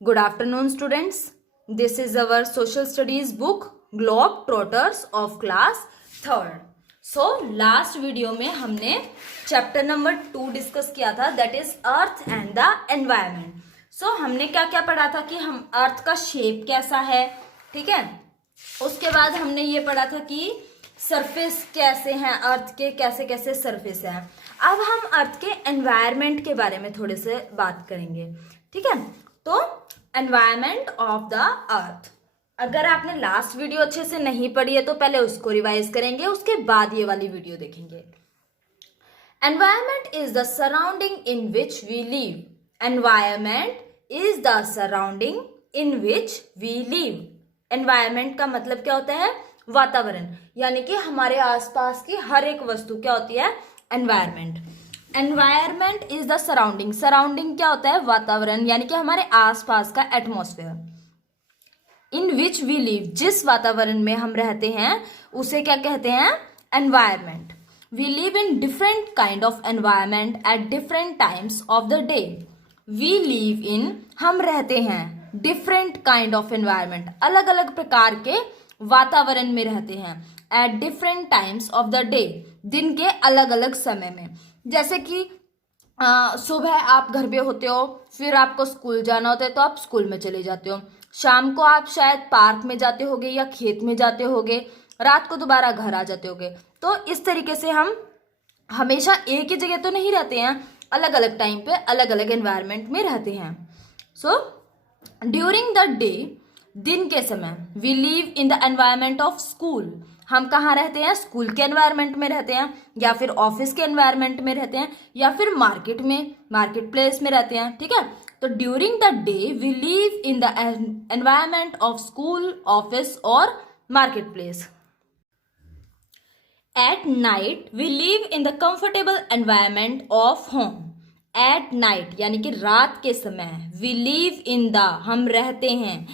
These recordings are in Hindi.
Good afternoon, students. This is our social studies book Globe Trotters of class 3rd. So last video में हमने चैप्टर नंबर 2 डिस्कस किया था, that is earth and the environment. So हमने क्या क्या पढ़ा था कि हम अर्थ का शेप कैसा है, ठीक है. उसके बाद हमने ये पढ़ा था कि सरफेस कैसे हैं अर्थ के, कैसे कैसे सरफेस हैं. अब हम अर्थ के एनवायरमेंट के बारे में थोड़े से बात करेंगे, ठीक है. तो एनवायरमेंट ऑफ द अर्थ, अगर आपने लास्ट वीडियो अच्छे से नहीं पढ़ी है तो पहले उसको रिवाइज करेंगे, उसके बाद ये वाली वीडियो देखेंगे. Environment is the surrounding in which we live. Environment is the surrounding in which we live. Environment का मतलब क्या होता है? वातावरण, यानी कि हमारे आसपास की हर एक वस्तु क्या होती है? Environment. Environment is the surrounding. Surrounding क्या होता है? वातावरण, यानी कि हमारे आसपास का atmosphere. In which we live, जिस वातावरण में हम रहते हैं उसे क्या कहते हैं? Environment. We live in different kind of environment at different times of the day. We live in, हम रहते हैं, डिफरेंट काइंड ऑफ एनवायरमेंट, अलग अलग प्रकार के वातावरण में रहते हैं, eight different times of the day, दिन के अलग अलग समय में. जैसे कि सुबह आप घर पे होते हो, फिर आपको स्कूल जाना होता है तो आप स्कूल में चले जाते हो. शाम को आप शायद पार्क में जाते होगे या खेत में जाते होगे, रात को दोबारा घर आ जाते होगे. तो इस तरीके से हम हमेशा एक ही जगह तो नहीं रहते हैं, अलग अलग टाइम पे अलग अलग एनवायरनमेंट में रहते हैं. सो ड्यूरिंग द डे, दिन के समय, we live in the environment of school. हम कहाँ रहते हैं? स्कूल के एनवायरनमेंट में रहते हैं, या फिर ऑफिस के एनवायरनमेंट में रहते हैं, या फिर मार्केट में, मार्केट प्लेस में रहते हैं, ठीक है. तो during the day we live in the environment of school, office और market place. At night we live in the comfortable environment of home. At night यानी कि रात के समय, वी लिव इन द, हम रहते हैं,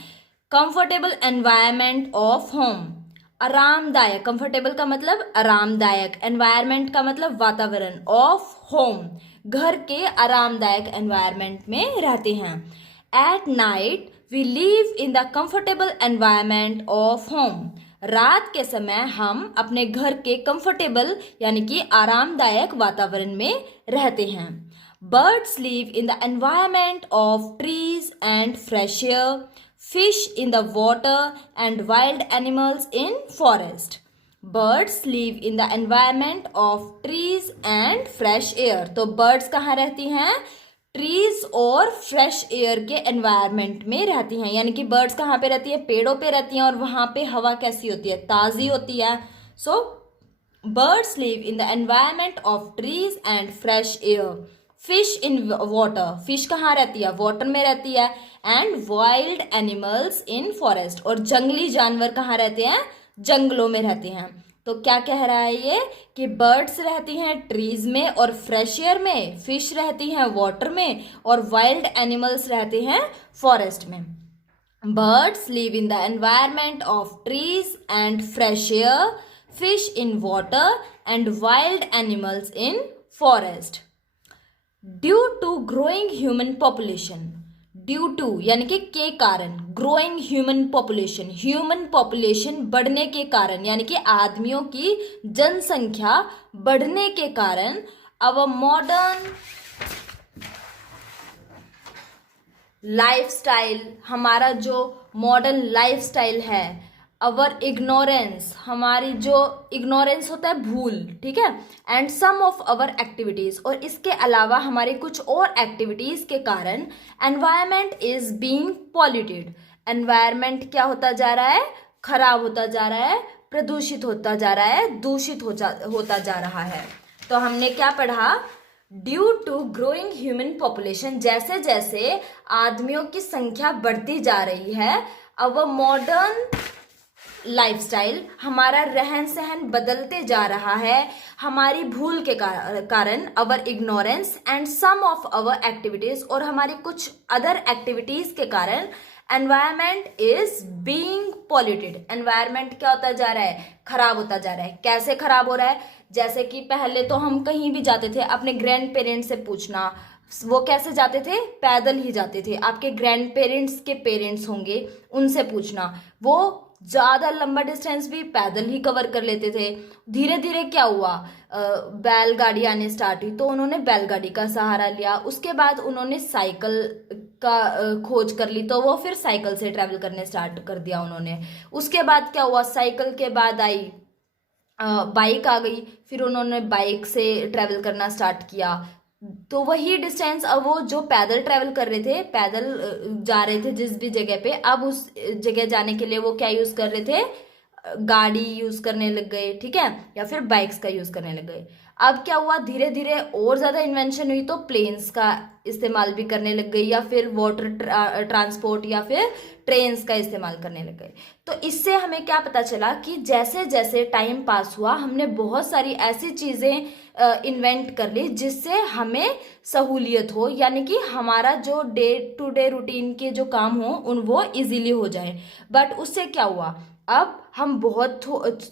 कंफर्टेबल एनवायरनमेंट ऑफ होम, आरामदायक. कंफर्टेबल का मतलब आरामदायक, एनवायरनमेंट का मतलब वातावरण, ऑफ होम, घर के आरामदायक एनवायरनमेंट में रहते हैं. At night we live in the comfortable environment of home. रात के समय हम अपने घर के कंफर्टेबल यानी कि आरामदायक वातावरण में रहते हैं. Birds live in the environment of trees and fresh air. Fish in the water and wild animals in forest. Birds live in the environment of trees and fresh air. तो birds कहाँ रहती हैं? ट्रीज और फ्रेश एयर के एनवायरनमेंट में रहती हैं. यानी कि बर्ड्स कहाँ पे रहती है? पेड़ों पे रहती हैं, और वहाँ पे हवा कैसी होती है? ताज़ी होती है. So birds live in the environment of trees and fresh air. Fish in water, fish कहाँ रहती है? वाटर में रहती है. And wild animals in forest, और जंगली जानवर कहाँ रहते हैं? जंगलों में रहते हैं. तो क्या कह रहा है ये कि बर्ड्स रहती हैं ट्रीज में और फ्रेश एयर में, फिश रहती हैं वाटर में, और वाइल्ड एनिमल्स रहते हैं फॉरेस्ट में. Birds live in the environment of trees and fresh air, fish in water and wild animals in forest. Due to growing human population. Due to यानी कि के कारण, growing human population, human population बढ़ने के कारण, यानी कि आदमियों की जनसंख्या बढ़ने के कारण, अवर मॉडर्न लाइफस्टाइल, हमारा जो मॉडर्न लाइफस्टाइल है, अवर इग्नोरेंस, हमारी जो इग्नोरेंस होता है भूल, ठीक है, and some of our activities, और इसके अलावा हमारी कुछ और एक्टिविटीज के कारण environment is being polluted. Environment क्या होता जा रहा है? खराब होता जा रहा है, प्रदूषित होता जा रहा है, दूषित होता जा रहा है. तो हमने क्या पढ़ा? Due to growing human population, जैसे जैसे आदमियों की संख्या बढ़ती जा रही है, अवर मॉडर्न लाइफस्टाइल, हमारा रहन सहन बदलते जा रहा है, हमारी भूल के कारण, our ignorance and some of our activities, और हमारी कुछ अदर एक्टिविटीज के कारण environment is being polluted. Environment क्या होता जा रहा है? खराब होता जा रहा है. कैसे खराब हो रहा है? जैसे कि पहले तो हम कहीं भी जाते थे, अपने ग्रैंड पेरेंट्स से पूछना, वो कैसे जाते थे? पैदल ही जाते थे। आपके ग्रैंड पेरेंट्स के पेरेंट्स होंगे, उनसे पूछना, वो ज़्यादा लंबा डिस्टेंस भी पैदल ही कवर कर लेते थे। धीरे धीरे क्या हुआ, बैलगाड़ी आने स्टार्ट हुई, तो उन्होंने बैलगाड़ी का सहारा लिया। उसके बाद उन्होंने साइकिल का खोज कर ली, तो वो फिर साइकिल से ट्रैवल करने स्टार्ट कर दिया उन्होंने। उसके बाद क्या हुआ, साइकिल के बाद आई बाइक आ गई, फिर उन्होंने बाइक से ट्रैवल करना स्टार्ट किया। तो वही डिस्टेंस अब वो जो पैदल ट्रैवल कर रहे थे, पैदल जा रहे थे जिस भी जगह पे, अब उस जगह जाने के लिए वो क्या यूज कर रहे थे? गाड़ी यूज करने लग गए, ठीक है, या फिर बाइक्स का यूज करने लग गए। अब क्या हुआ, धीरे धीरे और ज्यादा इन्वेंशन हुई, तो प्लेन्स का इस्तेमाल भी करने लग गई, या फिर वाटर ट्रांसपोर्ट या फिर ट्रेन्स का इस्तेमाल करने लग गए। तो इससे हमें क्या पता चला कि जैसे जैसे टाइम पास हुआ, हमने बहुत सारी ऐसी चीजें इन्वेंट कर ली जिससे हमें सहूलियत हो, यानी कि हमारा जो डे टू डे रूटीन के जो काम हो उन वो इजीली हो जाए। बट उससे क्या हुआ, अब हम बहुत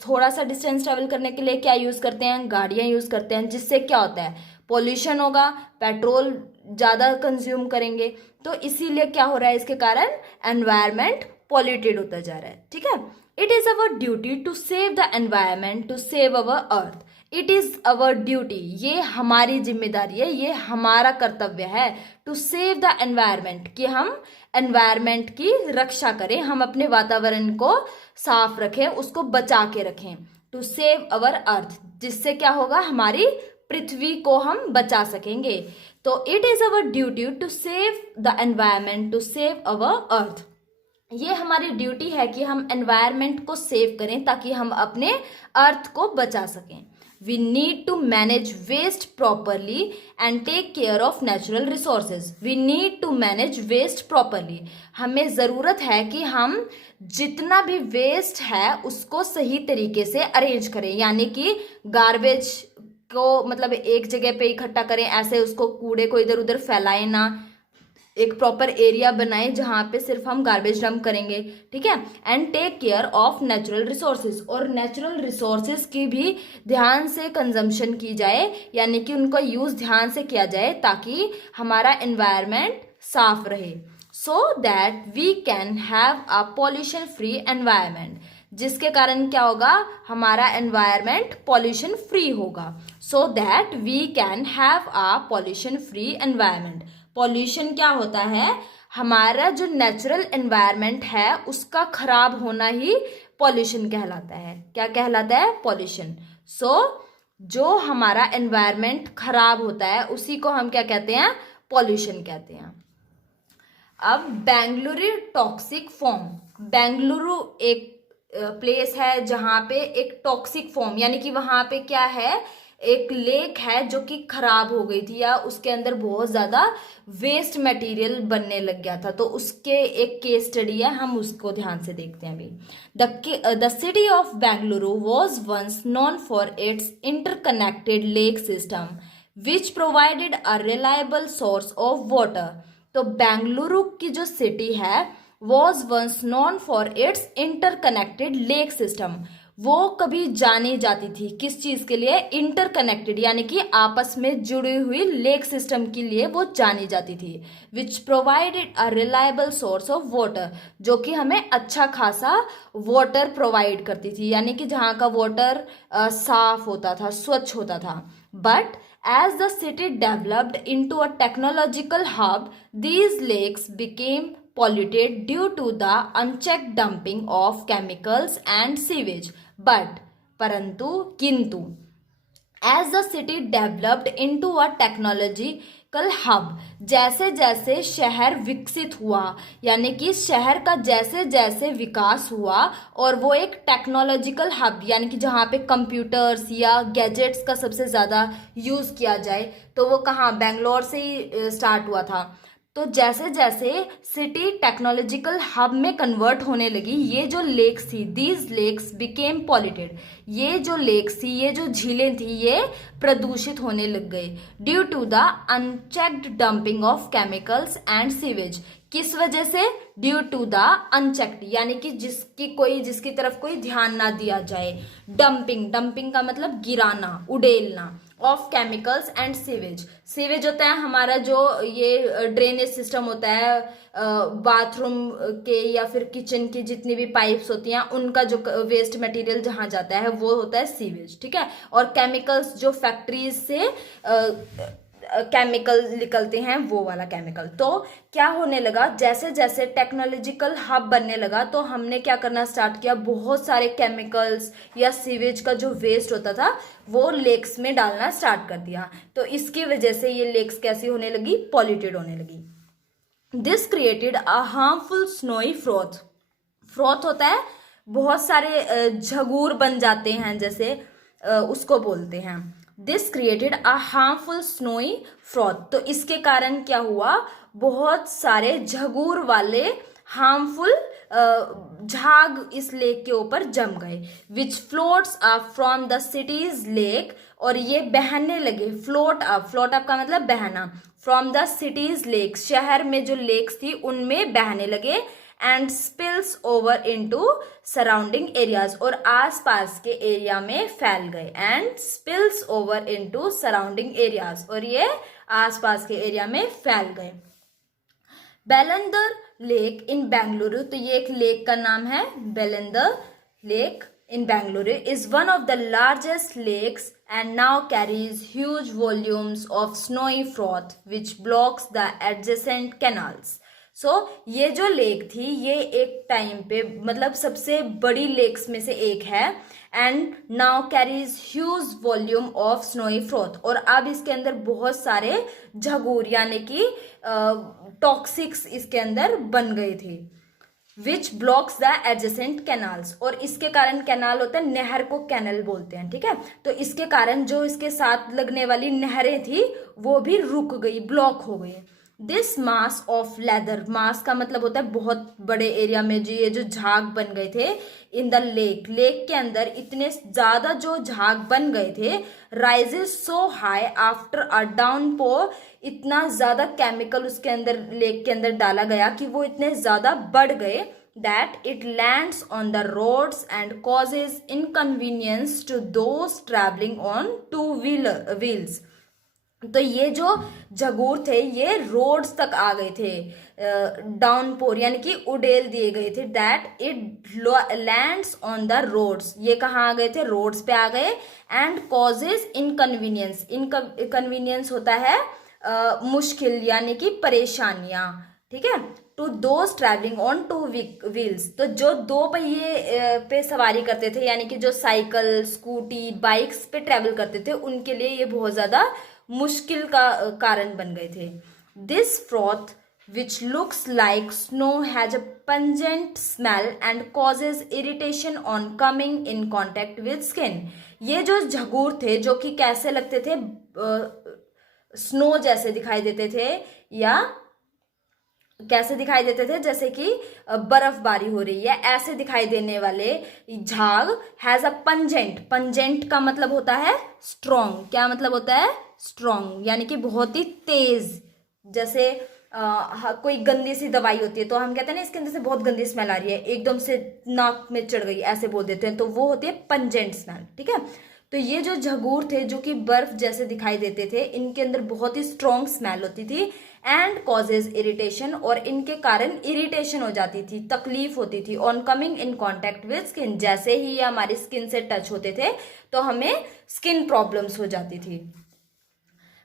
थोड़ा सा डिस्टेंस ट्रेवल करने के लिए क्या यूज करते हैं? गाड़ियां यूज करते हैं, जिससे क्या होता है? पोल्यूशन होगा, पेट्रोल ज्यादा कंज्यूम करेंगे, तो इसीलिए क्या हो रहा है? इसके कारण एनवायरमेंट पॉल्यूटेड होता जा रहा है, ठीक है। It is our duty to save the environment, to save our earth. It is our duty, ये हमारी जिम्मेदारी है, ये हमारा कर्तव्य है, टू सेव द एनवायरमेंट, कि हम एनवायरमेंट की रक्षा करें, हम अपने वातावरण को साफ रखें, उसको बचा के रखें। टू सेव अवर अर्थ, जिससे क्या होगा? हमारी पृथ्वी को हम बचा सकेंगे। तो it is our duty to save the environment, to save our earth. ये हमारी ड्यूटी है कि हम एनवायरमेंट को सेव करें ताकि हम अपने अर्थ को बचा सकें। We need to manage waste properly and take care of natural resources. We need to manage waste properly. हमें ज़रूरत है कि हम जितना भी वेस्ट है उसको सही तरीके से अरेंज करें, यानी कि गार्बेज को मतलब एक जगह पे इकट्ठा करें, ऐसे उसको कूड़े को इधर उधर फैलाएं ना, एक प्रॉपर एरिया बनाए जहाँ पे सिर्फ हम गार्बेज डंप करेंगे, ठीक है। And take care of natural resources, और नेचुरल रिसोर्सेज की भी ध्यान से कंजम्पशन की जाए, यानी कि उनका यूज ध्यान से किया जाए ताकि हमारा एनवायरनमेंट साफ रहे, so that we can have a pollution free environment, जिसके कारण क्या होगा? हमारा एनवायरनमेंट पॉल्यूशन फ्री होगा, so that we can have a pollution free environment. Pollution क्या होता है? हमारा जो नेचुरल एनवायरनमेंट है उसका खराब होना ही पॉल्यूशन कहलाता है। क्या कहलाता है? पॉल्यूशन। सो जो हमारा एनवायरनमेंट खराब होता है उसी को हम क्या कहते हैं? पॉल्यूशन कहते हैं। अब बेंगलुरु टॉक्सिक फॉर्म, बेंगलुरु एक प्लेस है जहाँ पे एक टॉक्सिक फॉर्म, यानी कि वहाँ पे क्या है? एक लेक है जो कि खराब हो गई थी, या उसके अंदर बहुत ज़्यादा वेस्ट मटेरियल बनने लग गया था, तो उसके एक केस स्टडी है, हम उसको ध्यान से देखते हैं अभी। The city of Bengaluru was once known for its interconnected lake system which provided a reliable source of water. तो बेंगलुरु की जो सिटी है was once known for its interconnected lake system, वो कभी जानी जाती थी किस चीज के लिए? इंटरकनेक्टेड, यानी कि आपस में जुड़ी हुई लेक सिस्टम के लिए वो जानी जाती थी। Which provided a reliable source of water, जो कि हमें अच्छा खासा वाटर प्रोवाइड करती थी, यानी कि जहाँ का वाटर साफ होता था, स्वच्छ होता था। But as the city developed into a technological hub, these lakes became polluted due to the unchecked dumping of chemicals and sewage. But परंतु किंतु as the city developed into a technological hub, जैसे जैसे शहर विकसित हुआ, यानी कि शहर का जैसे जैसे विकास हुआ और वो एक टेक्नोलॉजिकल हब, यानी कि जहाँ पे कंप्यूटर्स या गैजेट्स का सबसे ज़्यादा यूज़ किया जाए, तो वो कहाँ? बेंगलोर से ही स्टार्ट हुआ था। तो जैसे जैसे सिटी टेक्नोलॉजिकल हब में कन्वर्ट होने लगी, ये जो लेक्स थी, दीज लेक्स बिकेम पॉल्यूटेड, ये जो लेक्स थी, ये जो झीलें थी, ये प्रदूषित होने लग गई due to the unchecked dumping of chemicals and sewage. किस वजह से? ड्यू टू द अनचेक्ड, यानी कि जिसकी तरफ कोई ध्यान ना दिया जाए। डंपिंग, डंपिंग का मतलब गिराना, उड़ेलना, of chemicals and sewage. Sewage होता है हमारा जो ये ड्रेनेज सिस्टम होता है, बाथरूम के या फिर किचन की जितनी भी पाइप्स होती हैं उनका जो वेस्ट मटेरियल जहाँ जाता है वो होता है सीवेज, ठीक है। और केमिकल्स जो फैक्ट्रीज से केमिकल निकलते हैं वो वाला केमिकल। तो क्या होने लगा, जैसे जैसे टेक्नोलॉजिकल हब बनने लगा तो हमने क्या करना स्टार्ट किया, बहुत सारे केमिकल्स या सीवेज का जो वेस्ट होता था वो लेक्स में डालना स्टार्ट कर दिया। तो इसकी वजह से ये लेक्स कैसी होने लगी, पॉल्यूटेड होने लगी। This created a harmful snowy froth. Froth होता है बहुत सारे झगूर बन जाते हैं, जैसे उसको बोलते हैं। This created a harmful snowy froth. तो इसके कारण क्या हुआ, बहुत सारे झगूर वाले हार्मफुल झाग इस लेक के ऊपर जम गए। Which floats up from the city's lake, और ये बहने लगे। फ्लोट अप का मतलब बहना। फ्रॉम द सिटीज लेक, शहर में जो लेक्स थी उनमें बहने लगे। And spills over into surrounding areas, और आसपास के एरिया में फैल गए। And spills over into surrounding areas, और ये आसपास के एरिया में फैल गए। बेलंदर लेक इन बेंगलुरु, तो ये एक लेक का नाम है बेलंदर lake in Bangalore, is one of the largest lakes and now carries huge volumes of snowy froth which blocks the adjacent canals. So ये जो लेक थी ये एक टाइम पे मतलब सबसे बड़ी लेक्स में से एक है। And now carries huge volume of snowy froth, और अब इसके अंदर बहुत सारे झगूर यानी कि टॉक्सिक्स इसके अंदर बन गए थे। विच ब्लॉक्स द एडजेसेंट कैनाल्स, और इसके कारण कैनाल होता है, नहर को कैनल बोलते हैं, ठीक है। तो इसके कारण जो इसके साथ लगने वाली नहरें थी वो भी रुक गई, ब्लॉक हो गई। दिस मास ऑफ लेदर, मास का मतलब होता है बहुत बड़े एरिया में जो ये जो झाग बन गए थे इन द लेक, लेक के अंदर इतने ज्यादा जो झाग बन गए थे। Rises so high after a downpour, इतना ज्यादा केमिकल उसके अंदर लेक के अंदर डाला गया कि वो इतने ज्यादा बढ़ गए that it lands on the roads and causes inconvenience to those travelling on two wheels. तो ये जो झगूर थे ये रोड्स तक आ गए थे, डाउनपोर यानी कि उड़ेल दिए गए थे। That it lands on the roads, ये कहाँ आ गए थे, रोड्स पे आ गए। एंड कॉजेज इनकन्वीनियंस, इनकन्वीनियंस होता है मुश्किल यानी कि परेशानियां, ठीक है। To those travelling on two wheels, तो जो दो पहिए पे सवारी करते थे यानी कि जो साइकिल स्कूटी बाइक्स पे ट्रैवल करते थे उनके लिए ये बहुत ज्यादा मुश्किल का कारण बन गए थे। This froth which looks like snow has a pungent smell and causes irritation on coming in contact with skin। ये जो झगूर थे जो कि कैसे लगते थे, स्नो जैसे दिखाई देते थे या कैसे दिखाई देते थे, जैसे कि बर्फबारी हो रही है ऐसे दिखाई देने वाले झाग। हैज अ पंजेंट, पंजेंट का मतलब होता है स्ट्रॉन्ग। क्या मतलब होता है, स्ट्रॉन्ग यानी कि बहुत ही तेज। जैसे कोई गंदी सी दवाई होती है तो हम कहते हैं ना इसके अंदर से बहुत गंदी स्मेल आ रही है, एकदम से नाक में चढ़ गई ऐसे बोल देते हैं, तो वो होती है पंजेंट स्मेल, ठीक है। तो ये जो झगूर थे जो कि बर्फ जैसे दिखाई देते थे इनके अंदर बहुत ही स्ट्रॉन्ग स्मेल होती थी। एंड कॉजेज इरिटेशन, और इनके कारण इरिटेशन हो जाती थी, तकलीफ होती थी। On coming in contact with skin, जैसे ही ये हमारी स्किन से टच होते थे तो हमें स्किन प्रॉब्लम्स हो जाती थी।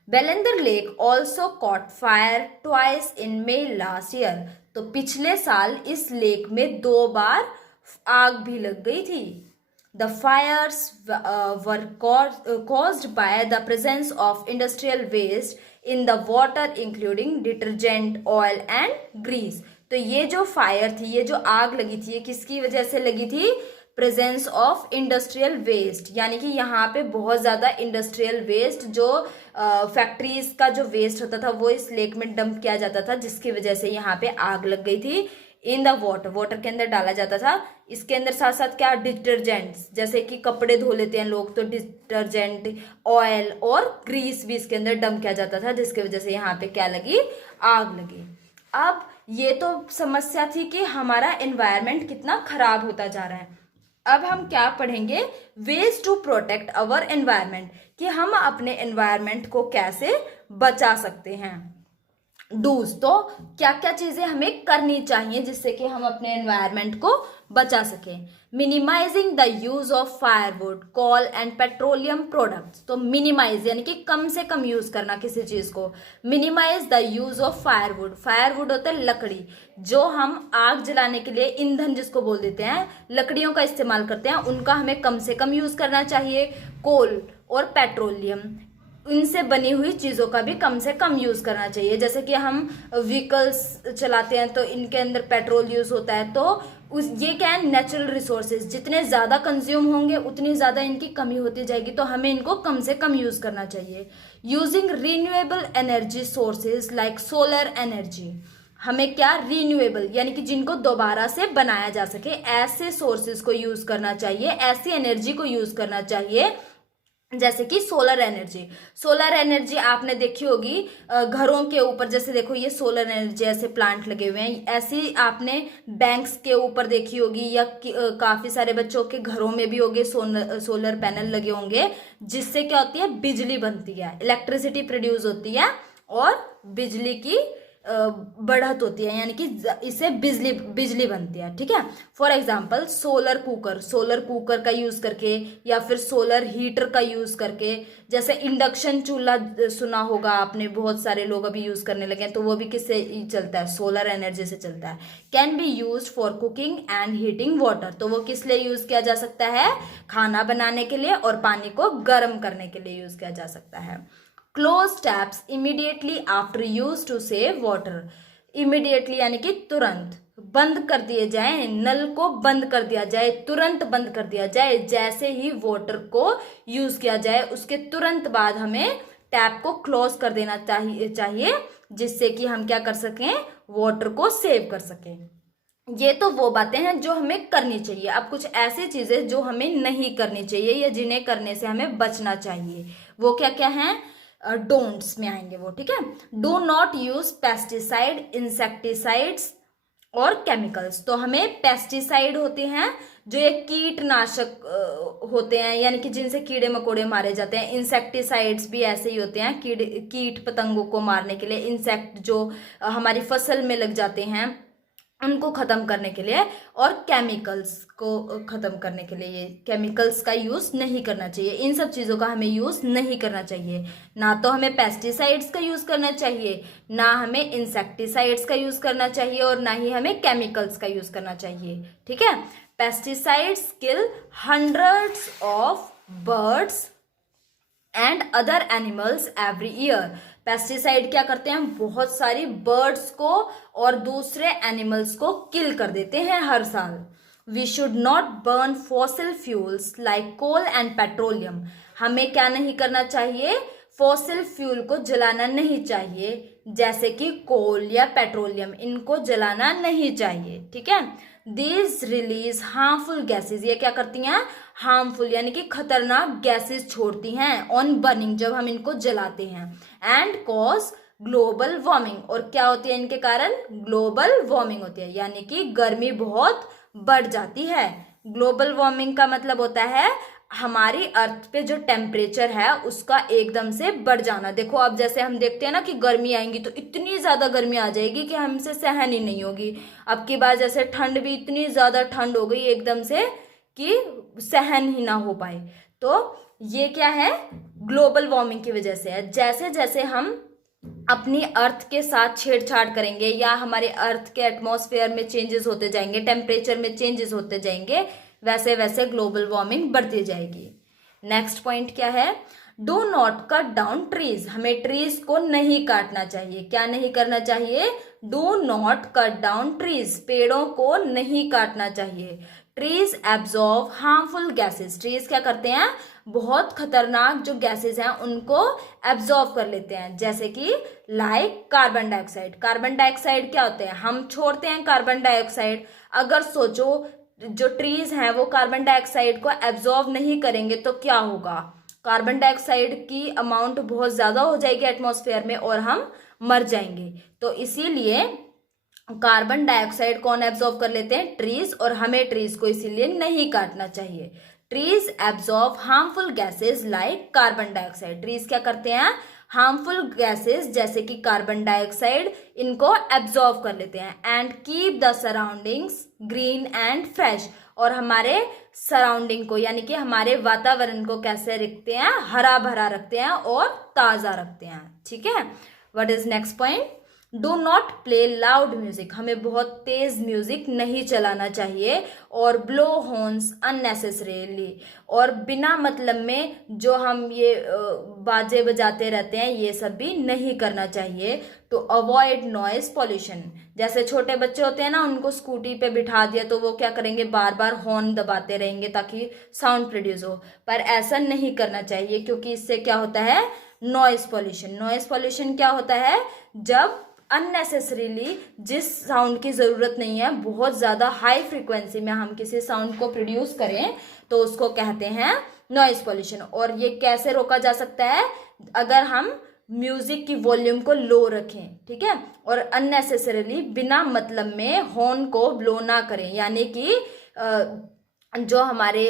Bellandur lake also caught fire twice in May last year, तो पिछले साल इस लेक में 2 बार आग भी लग गई थी। The Fyers were caused by the presence of industrial waste in the water including detergent, oil and grease। तो ये जो फायर थी, ये जो आग लगी थी, ये किसकी वजह से लगी थी, प्रेजेंस ऑफ इंडस्ट्रियल वेस्ट, यानी कि यहाँ पे बहुत ज़्यादा इंडस्ट्रियल वेस्ट जो फैक्ट्रीज का जो वेस्ट होता था वो इस लेक में डंप किया जाता था, जिसकी वजह से यहाँ पे आग लग गई थी। इन द वाटर, वाटर के अंदर डाला जाता था। इसके अंदर साथ साथ क्या, डिटर्जेंट्स, जैसे कि कपड़े धो लेते हैं लोग तो डिटर्जेंट, ऑयल और ग्रीस भी इसके अंदर डंप किया जाता था, जिसकी वजह से यहाँ पे क्या लगी, आग लगी। अब ये तो समस्या थी कि हमारा एनवायरनमेंट कितना खराब होता जा रहा है। अब हम क्या पढ़ेंगे, ways to protect our environment, कि हम अपने एनवायरनमेंट को कैसे बचा सकते हैं। डूज, तो क्या क्या चीजें हमें करनी चाहिए जिससे कि हम अपने एनवायरनमेंट को बचा सकें। Minimising the use of firewood, coal and petroleum products, तो मिनिमाइज यानी कि कम से कम यूज करना किसी चीज को। Minimise the use of firewood, firewood होता है लकड़ी, जो हम आग जलाने के लिए ईंधन जिसको बोल देते हैं, लकड़ियों का इस्तेमाल करते हैं, उनका हमें कम से कम यूज करना चाहिए। कोल और पेट्रोलियम, इनसे बनी हुई चीज़ों का भी कम से कम यूज़ करना चाहिए। जैसे कि हम व्हीकल्स चलाते हैं तो इनके अंदर पेट्रोल यूज़ होता है, तो ये क्या है, नेचुरल रिसोर्सेज, जितने ज़्यादा कंज्यूम होंगे उतनी ज़्यादा इनकी कमी होती जाएगी, तो हमें इनको कम से कम यूज़ करना चाहिए। Using renewable energy sources like solar energy, हमें क्या, रीन्यूएबल यानी कि जिनको दोबारा से बनाया जा सके, ऐसे सोर्सेज को यूज़ करना चाहिए, ऐसी एनर्जी को यूज़ करना चाहिए जैसे कि सोलर एनर्जी। सोलर एनर्जी आपने देखी होगी घरों के ऊपर, जैसे देखो ये सोलर एनर्जी, ऐसे प्लांट लगे हुए हैं, ऐसी आपने बैंक्स के ऊपर देखी होगी, या काफी सारे बच्चों के घरों में भी होंगे सोलर पैनल लगे होंगे, जिससे क्या होती है, बिजली बनती है, इलेक्ट्रिसिटी प्रोड्यूस होती है और बिजली की बढ़त होती है, यानी कि इससे बिजली बनती है। ठीक है, फॉर एग्जाम्पल सोलर कुकर का यूज करके, या फिर सोलर हीटर का यूज करके, जैसे इंडक्शन चूल्हा सुना होगा आपने, बहुत सारे लोग अभी यूज करने लगे हैं, तो वो भी किससे चलता है, सोलर एनर्जी से चलता है। Can be use for cooking and heating water, तो वो किस लिए यूज किया जा सकता है, खाना बनाने के लिए और पानी को गर्म करने के लिए यूज किया जा सकता है। Close taps immediately after use to save water, immediately यानी कि तुरंत बंद कर दिए जाए, नल को बंद कर दिया जाए, तुरंत बंद कर दिया जाए, जैसे ही वाटर को यूज किया जाए उसके तुरंत बाद हमें टैप को क्लोज कर देना चाहिए, जिससे कि हम क्या कर सकें, वाटर को सेव कर सकें। ये तो वो बातें हैं जो हमें करनी चाहिए। अब कुछ ऐसी चीजें जो हमें नहीं करनी चाहिए या जिन्हें करने से हमें बचना चाहिए, वो क्या क्या हैं, डोंट्स में आएंगे वो। ठीक है, do not use pesticide, insecticides और केमिकल्स, तो हमें पेस्टिसाइड होते हैं जो एक कीटनाशक होते हैं, यानी कि जिनसे कीड़े मकोड़े मारे जाते हैं। इंसेक्टिसाइड्स भी ऐसे ही होते हैं, कीट पतंगों को मारने के लिए, इंसेक्ट जो हमारी फसल में लग जाते हैं उनको खत्म करने के लिए, और केमिकल्स को खत्म करने के लिए, ये केमिकल्स का यूज नहीं करना चाहिए। इन सब चीजों का हमें यूज नहीं करना चाहिए। ना तो हमें पेस्टिसाइड्स का यूज करना चाहिए, ना हमें इंसेक्टिसाइड्स का यूज करना चाहिए, और ना ही हमें केमिकल्स का यूज करना चाहिए। ठीक है, pesticides kill hundreds of birds and other animals every year, pesticide क्या करते हैं, बहुत सारी बर्ड्स को और दूसरे एनिमल्स को किल कर देते हैं हर साल। We should not burn fossil fuels like coal and petroleum, हमें क्या नहीं करना चाहिए, फॉसिल फ्यूल को जलाना नहीं चाहिए, जैसे कि कोल या पेट्रोलियम, इनको जलाना नहीं चाहिए। ठीक है, दीज रिलीज हार्मफुल गैसेज, ये क्या करती हैं, हार्मफुल यानी कि खतरनाक गैसेज छोड़ती हैं ऑन बर्निंग, जब हम इनको जलाते हैं, एंड कॉज ग्लोबल वार्मिंग, और क्या होती है इनके कारण, ग्लोबल वार्मिंग होती है, यानी कि गर्मी बहुत बढ़ जाती है। ग्लोबल वार्मिंग का मतलब होता है हमारी अर्थ पे जो टेम्परेचर है उसका एकदम से बढ़ जाना। देखो अब जैसे हम देखते हैं ना कि गर्मी आएंगी तो इतनी ज़्यादा गर्मी आ जाएगी कि हमसे सहन ही नहीं होगी। अब की बार जैसे ठंड भी इतनी ज़्यादा ठंड हो गई एकदम से कि सहन ही ना हो पाए, तो ये क्या है, ग्लोबल वार्मिंग की वजह से है। जैसे जैसे हम अपनी अर्थ के साथ छेड़छाड़ करेंगे या हमारे अर्थ के एटमॉस्फेयर में चेंजेस होते जाएंगे, टेम्परेचर में चेंजेस होते जाएंगे, वैसे वैसे ग्लोबल वार्मिंग बढ़ती जाएगी। नेक्स्ट पॉइंट क्या है, do not cut down trees, हमें ट्रीज को नहीं काटना चाहिए। क्या नहीं करना चाहिए, do not cut down trees, पेड़ों को नहीं काटना चाहिए। Trees absorb harmful gases, trees क्या करते हैं, बहुत खतरनाक जो गैसेस हैं उनको एब्जॉर्ब कर लेते हैं, जैसे कि like carbon dioxide. Carbon dioxide क्या होते हैं, हम छोड़ते हैं कार्बन डाइऑक्साइड। अगर सोचो जो ट्रीज हैं वो कार्बन डाइऑक्साइड को एब्जॉर्ब नहीं करेंगे तो क्या होगा, कार्बन डाइऑक्साइड की अमाउंट बहुत ज़्यादा हो जाएगी एटमॉस्फेयर में और हम मर जाएंगे। तो इसीलिए कार्बन डाइऑक्साइड कौन एब्जॉर्ब कर लेते हैं? ट्रीज, और हमें ट्रीज को इसीलिए नहीं काटना चाहिए। Trees absorb harmful gases like carbon dioxide. Trees क्या करते हैं? हार्मफुल गैसेस जैसे कि कार्बन डाइऑक्साइड इनको एब्जॉर्ब कर लेते हैं। And keep the surroundings green and fresh, और हमारे सराउंडिंग को यानी कि हमारे वातावरण को कैसे रखते हैं? हरा भरा रखते हैं और ताजा रखते हैं। ठीक है, what is next point? Do not play loud music. हमें बहुत तेज म्यूजिक नहीं चलाना चाहिए। और ब्लो हॉर्न्स अननेसेसरीली, और बिना मतलब में जो हम ये बाजे बजाते रहते हैं ये सब भी नहीं करना चाहिए। तो अवॉइड नॉइज पॉल्यूशन। जैसे छोटे बच्चे होते हैं ना, उनको स्कूटी पे बिठा दिया तो वो क्या करेंगे? बार बार हॉर्न दबाते रहेंगे ताकि साउंड प्रोड्यूस हो। पर ऐसा नहीं करना चाहिए, क्योंकि इससे क्या होता है? Noise pollution. नॉइज पॉल्यूशन क्या होता है? जब अननेसेसरीली जिस साउंड की ज़रूरत नहीं है, बहुत ज़्यादा हाई फ्रीक्वेंसी में हम किसी साउंड को प्रोड्यूस करें तो उसको कहते हैं नॉइज पॉल्यूशन। और ये कैसे रोका जा सकता है? अगर हम म्यूजिक की वॉल्यूम को लो रखें, ठीक है, और अननेसेसरीली बिना मतलब में हॉर्न को ब्लो ना करें, यानी कि जो हमारे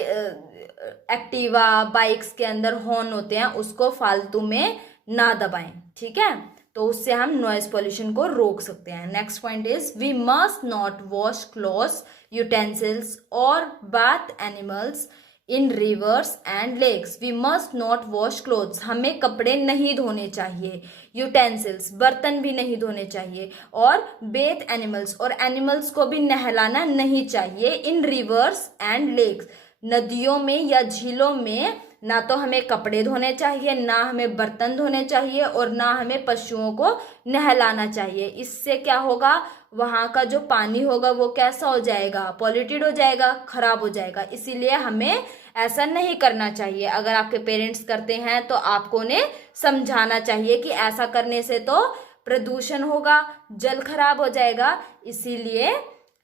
एक्टिवा बाइक्स के अंदर हॉर्न होते हैं उसको फालतू में ना दबाएं। ठीक है, तो उससे हम नॉइज पॉल्यूशन को रोक सकते हैं। Next point is we must not wash clothes, utensils और bath animals in rivers and lakes. We must not wash clothes, हमें कपड़े नहीं धोने चाहिए। यूटेंसिल्स, बर्तन भी नहीं धोने चाहिए। और बेथ एनिमल्स, और एनिमल्स को भी नहलाना नहीं चाहिए। इन रिवर्स एंड लेक्स, नदियों में या झीलों में ना तो हमें कपड़े धोने चाहिए, ना हमें बर्तन धोने चाहिए, और ना हमें पशुओं को नहलाना चाहिए। इससे क्या होगा? वहाँ का जो पानी होगा वो कैसा हो जाएगा? पॉल्यूटेड हो जाएगा, खराब हो जाएगा। इसीलिए हमें ऐसा नहीं करना चाहिए। अगर आपके पेरेंट्स करते हैं तो आपको उन्हें समझाना चाहिए कि ऐसा करने से तो प्रदूषण होगा, जल खराब हो जाएगा, इसीलिए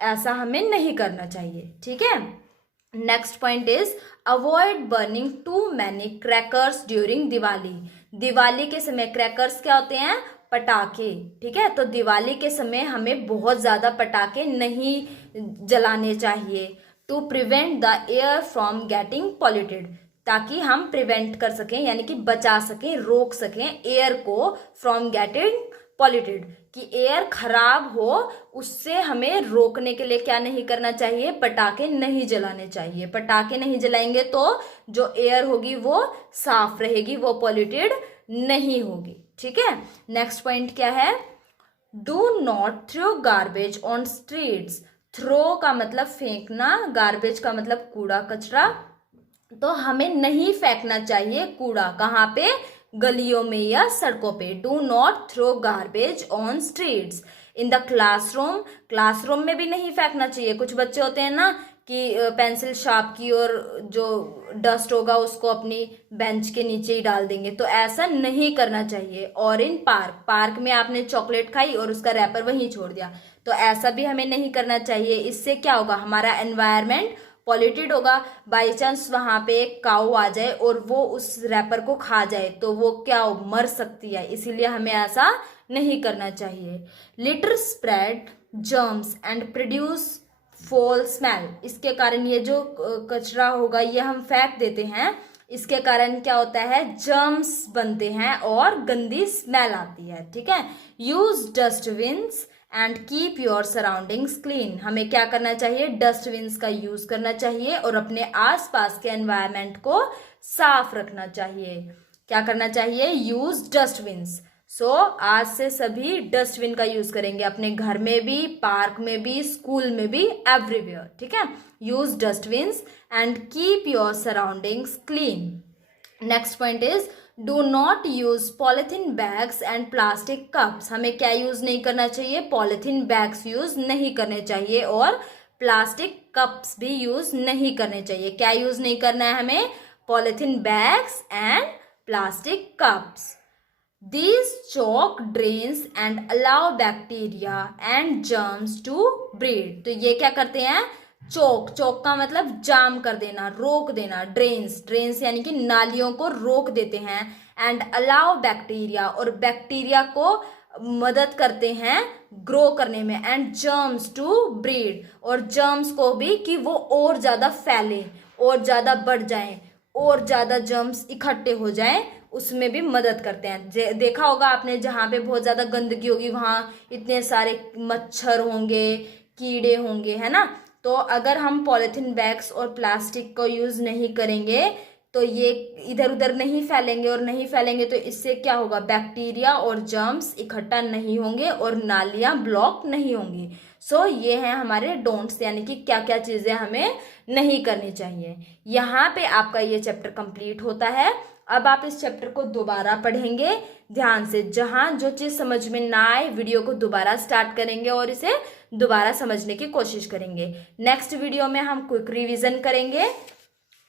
ऐसा हमें नहीं करना चाहिए। ठीक है, next point is avoid burning too many crackers during Diwali. Diwali के समय क्रैकर्स क्या होते हैं? पटाखे। ठीक है, तो दिवाली के समय हमें बहुत ज्यादा पटाखे नहीं जलाने चाहिए। To prevent the air from getting polluted, ताकि हम प्रिवेंट कर सकें यानी कि बचा सकें, रोक सकें एयर को फ्रॉम गेटिंग पॉल्यूटेड, कि एयर खराब हो, उससे हमें रोकने के लिए क्या नहीं करना चाहिए? पटाखे नहीं जलाने चाहिए। पटाखे नहीं जलाएंगे तो जो एयर होगी वो साफ रहेगी, वो पॉल्यूटेड नहीं होगी। ठीक है, नेक्स्ट पॉइंट क्या है? Do not throw garbage on streets. Throw का मतलब फेंकना, गार्बेज का मतलब कूड़ा कचरा। तो हमें नहीं फेंकना चाहिए कूड़ा, कहाँ पे? गलियों में या सड़कों पे। Do not throw garbage on streets. In the classroom, classroom में भी नहीं फेंकना चाहिए। कुछ बच्चे होते हैं ना कि पेंसिल शार्प की और जो डस्ट होगा उसको अपनी बेंच के नीचे ही डाल देंगे, तो ऐसा नहीं करना चाहिए। और इन पार्क, पार्क में आपने चॉकलेट खाई और उसका रैपर वहीं छोड़ दिया, तो ऐसा भी हमें नहीं करना चाहिए। इससे क्या होगा? हमारा एनवायरनमेंट पॉल्यूटेड होगा। बाई चांस वहां पे एक काऊ आ जाए और वो उस रैपर को खा जाए तो वो क्या हो? मर सकती है, इसीलिए हमें ऐसा नहीं करना चाहिए। Litre spread germs and produce fall smell. इसके कारण ये जो कचरा होगा ये हम फेंक देते हैं, इसके कारण क्या होता है? जर्म्स बनते हैं और गंदी स्मेल आती है। ठीक है, use dustbins and keep your surroundings clean. हमें क्या करना चाहिए? डस्टबिन्स का यूज करना चाहिए और अपने आसपास के एनवायरनमेंट को साफ रखना चाहिए। क्या करना चाहिए? Use dustbins. सो आज से सभी डस्टबिन का यूज करेंगे, अपने घर में भी, पार्क में भी, स्कूल में भी, एवरीवेयर। ठीक है, use dustbins and keep your surroundings clean. Next point is do not use polythene bags and plastic cups. हमें क्या यूज नहीं करना चाहिए? पॉलिथीन बैग्स यूज नहीं करने चाहिए और प्लास्टिक कप्स भी यूज नहीं करने चाहिए। क्या यूज नहीं करना है हमें? Polythene bags and plastic cups. These chalk drains and allow bacteria and germs to breed. तो ये क्या करते हैं? चौक, चौक का मतलब जाम कर देना, रोक देना। ड्रेन्स, ड्रेन्स यानी कि नालियों को रोक देते हैं। एंड अलाउ बैक्टीरिया, और बैक्टीरिया को मदद करते हैं ग्रो करने में, एंड जर्म्स टू ब्रीड, और जर्म्स को भी कि वो और ज़्यादा फैले, और ज़्यादा बढ़ जाएं, और ज़्यादा जर्म्स इकट्ठे हो जाएं, उसमें भी मदद करते हैं। देखा होगा आपने, जहाँ पे बहुत ज़्यादा गंदगी होगी वहाँ इतने सारे मच्छर होंगे, कीड़े होंगे, है ना। तो अगर हम पॉलीथीन बैग्स और प्लास्टिक को यूज़ नहीं करेंगे तो ये इधर उधर नहीं फैलेंगे, और नहीं फैलेंगे तो इससे क्या होगा, बैक्टीरिया और जर्म्स इकट्ठा नहीं होंगे और नालियां ब्लॉक नहीं होंगी। सो ये हैं हमारे डोंट्स, यानी कि क्या क्या चीज़ें हमें नहीं करनी चाहिए। यहाँ पे आपका ये चैप्टर कंप्लीट होता है। अब आप इस चैप्टर को दोबारा पढ़ेंगे ध्यान से, जहाँ जो चीज़ समझ में ना आए वीडियो को दोबारा स्टार्ट करेंगे और इसे दोबारा समझने की कोशिश करेंगे। नेक्स्ट वीडियो में हम क्विक रिवीजन करेंगे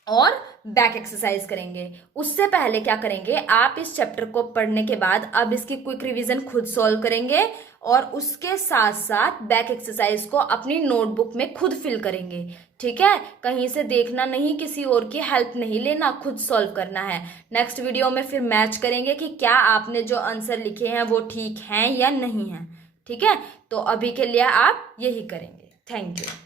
और बैक एक्सरसाइज करेंगे। उससे पहले क्या करेंगे, आप इस चैप्टर को पढ़ने के बाद अब इसकी क्विक रिवीजन खुद सॉल्व करेंगे, और उसके साथ साथ बैक एक्सरसाइज को अपनी नोटबुक में खुद फिल करेंगे। ठीक है, कहीं से देखना नहीं, किसी और की हेल्प नहीं लेना, खुद सॉल्व करना है। नेक्स्ट वीडियो में फिर मैच करेंगे कि क्या आपने जो आंसर लिखे हैं वो ठीक हैं या नहीं है। ठीक है, तो अभी के लिए आप यही करेंगे। Thank you.